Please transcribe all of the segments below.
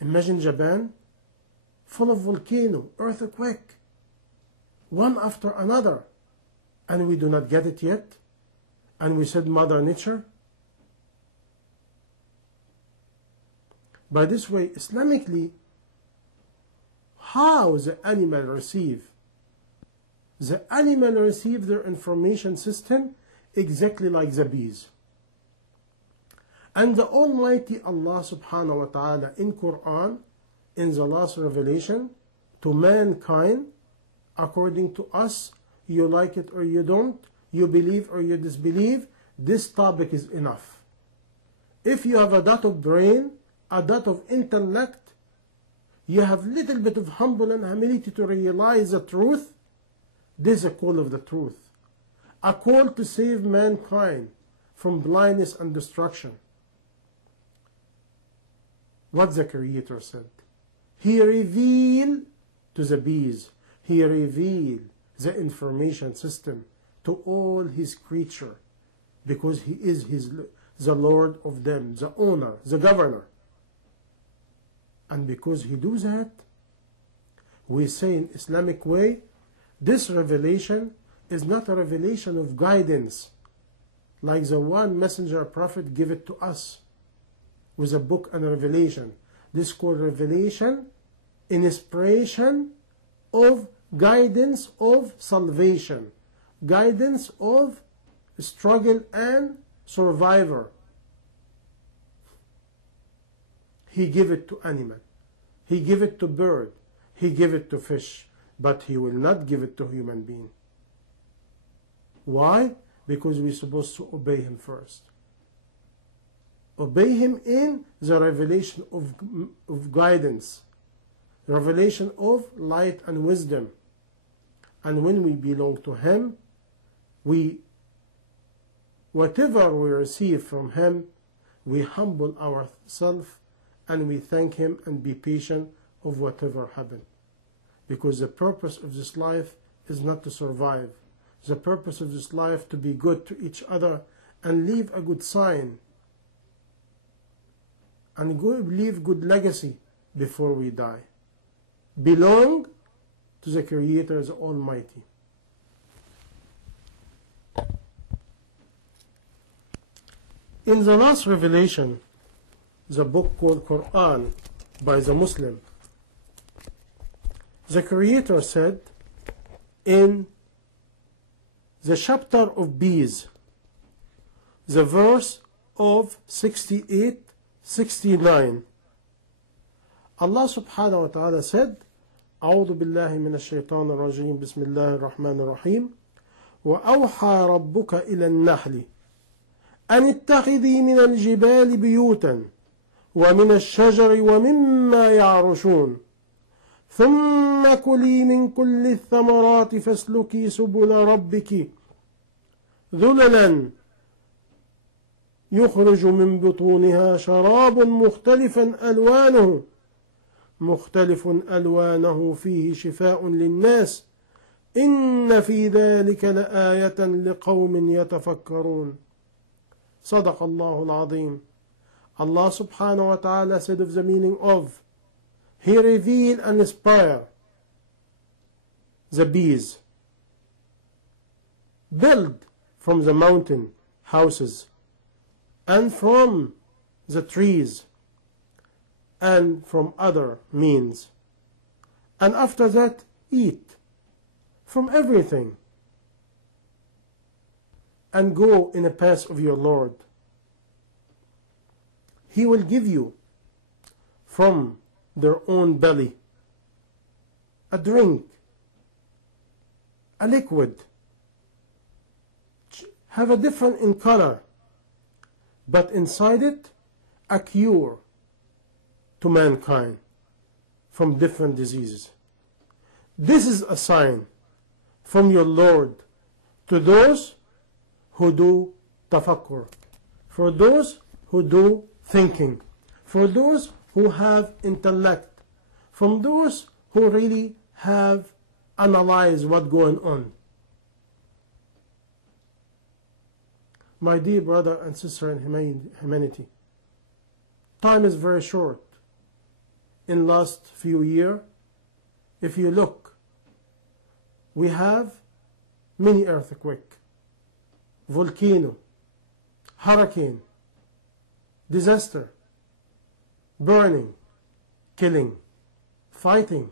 Imagine Japan, full of volcano, earthquake, one after another, and we do not get it yet, and we said Mother Nature. By this way, Islamically, how the animal receive? The animal receive their information system exactly like the bees. And the Almighty Allah subhanahu wa ta'ala in Quran, in the last revelation to mankind, according to us, you like it or you don't, you believe or you disbelieve, this topic is enough. If you have a dot of brain, a dot of intellect, you have little bit of humble and humility to realize the truth, this is a call of the truth. A call to save mankind from blindness and destruction. What the Creator said. He revealed to the bees, He revealed the information system to all His creature, because He is the Lord of them, the owner, the governor. And because He do that, we say in Islamic way, this revelation is not a revelation of guidance, like the one messenger or prophet give it to us with a book and a revelation. This is called revelation, inspiration of guidance of salvation, guidance of struggle and survivor. He give it to animal, He give it to bird, He give it to fish, but He will not give it to human being. Why? Because we're supposed to obey Him first. Obey Him in the revelation of guidance, revelation of light and wisdom. And when we belong to Him, whatever we receive from Him, we humble ourselves and we thank Him and be patient of whatever happened. Because the purpose of this life is not to survive. The purpose of this life to be good to each other and leave a good sign and leave good legacy before we die. Belong to the Creator, the Almighty. In the last revelation, the book called Quran by the Muslim, the Creator said in the chapter of bees, the verse of 68-69, Allah subhanahu wa ta'ala said, أعوذ بالله من الشيطان الرجيم بسم الله الرحمن الرحيم وأوحى ربك إلى النحل أن اتخذي من الجبال بيوتا ومن الشجر ومما يعرشون ثم كلي من كل الثمرات فاسلكي سبل ربك ذللا يخرج من بطونها شراب مختلف ألوانه فيه شفاء للناس إن في ذلك لآية لقوم يتفكرون. صدق الله العظيم. Allah subhanahu wa ta'ala said of the meaning of, He revealed and inspired the bees, build from the mountain houses and from the trees and from other means, and after that eat from everything and go in the path of your Lord. He will give you from their own belly a drink, a liquid, have a different in color, but inside it a cure to mankind from different diseases. This is a sign from your Lord to those who do tafakkur, for those who do thinking, for those who have intellect, from those who really have analyzed what's going on. My dear brother and sister in humanity, time is very short. in last few years, if you look, we have many earthquake, volcano, hurricane, disaster, burning, killing, fighting.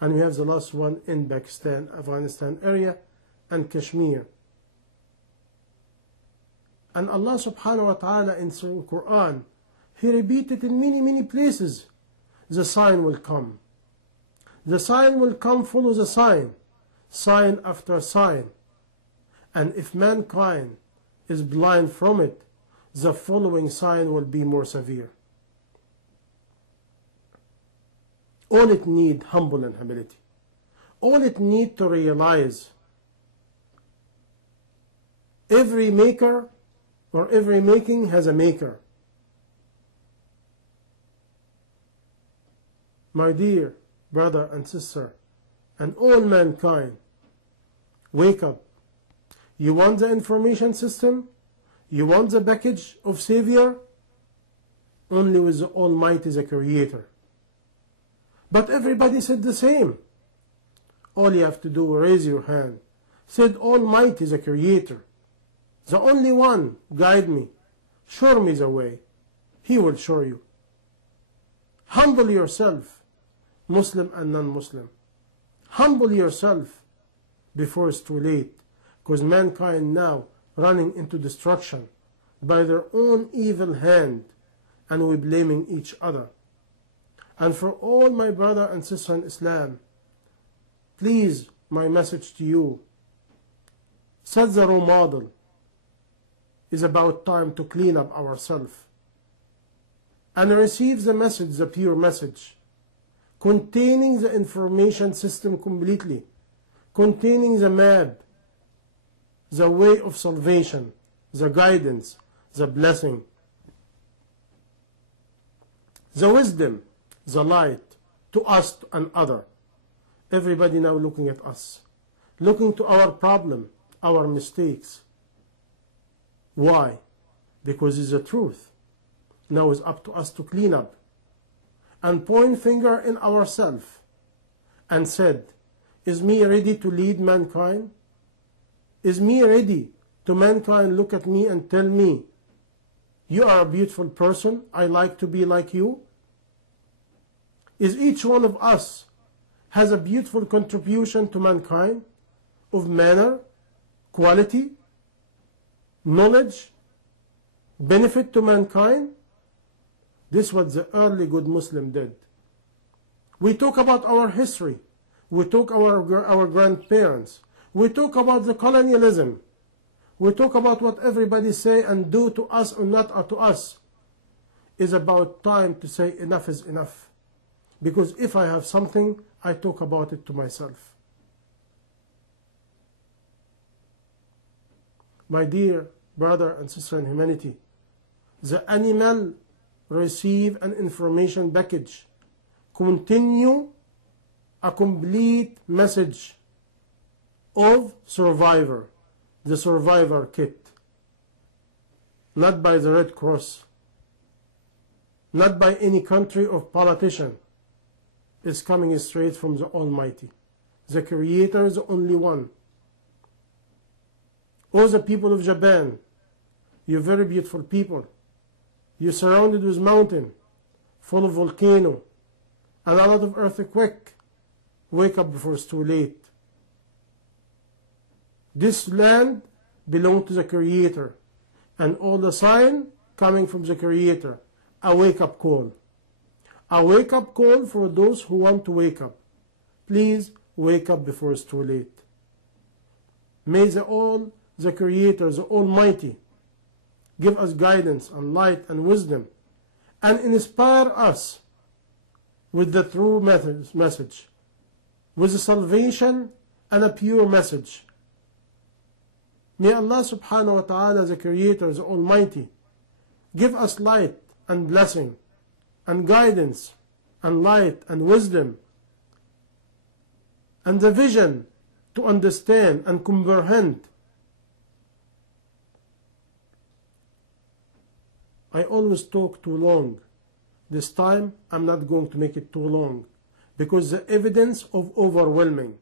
And we have the last one in Pakistan, Afghanistan area, and Kashmir. And Allah subhanahu wa ta'ala in the Quran, He repeated in many places, the sign will come. The sign will come, follow the sign, sign after sign. And if mankind is blind from it, the following sign will be more severe. All it need humble and humility. All it need to realize every maker or every making has a maker. My dear brother and sister, and all mankind, wake up. You want the information system? You want the package of Savior? Only with the Almighty, the Creator. But everybody said the same. All you have to do, raise your hand. Said Almighty, the Creator. The only one, guide me. Show me the way. He will show you. Humble yourself, Muslim and non-Muslim. Humble yourself before it's too late. Because mankind now running into destruction by their own evil hand, and we're blaming each other. And for all my brother and sister in Islam, please, my message to you, set the role model. It's about time to clean up ourselves and receive the message, the pure message, containing the information system completely, containing the map, the way of salvation, the guidance, the blessing, the wisdom, the light to us and other. Everybody now looking at us, looking to our problem, our mistakes. Why? Because it's the truth. Now it's up to us to clean up and point finger in ourselves and said, is me ready to lead mankind? Is me ready to mankind look at me and tell me, you are a beautiful person, I like to be like you? Is each one of us has a beautiful contribution to mankind of manner, quality, knowledge, benefit to mankind? This is what the early good Muslim did. We talk about our history. We talk about our grandparents. We talk about the colonialism. We talk about what everybody say and do to us or not to us. It's about time to say enough is enough. Because if I have something, I talk about it to myself. My dear brother and sister in humanity, the animal receive an information package, continue a complete message of survivor, the survivor kit, not by the Red Cross, not by any country or politician. It's coming straight from the Almighty, the Creator, the only one. All the people of Japan, you're very beautiful people. You're surrounded with mountain, full of volcano, and a lot of earthquake. Wake up before it's too late. This land belongs to the Creator, and all the sign coming from the Creator. A wake-up call. A wake-up call for those who want to wake up. Please wake up before it's too late. May the Creator, the Almighty, give us guidance and light and wisdom and inspire us with the true message, with the salvation and a pure message. May Allah subhanahu wa ta'ala, the Creator, the Almighty, give us light and blessing and guidance and light and wisdom and the vision to understand and comprehend. I always talk too long This time I'm not going to make it too long because the evidence of overwhelming.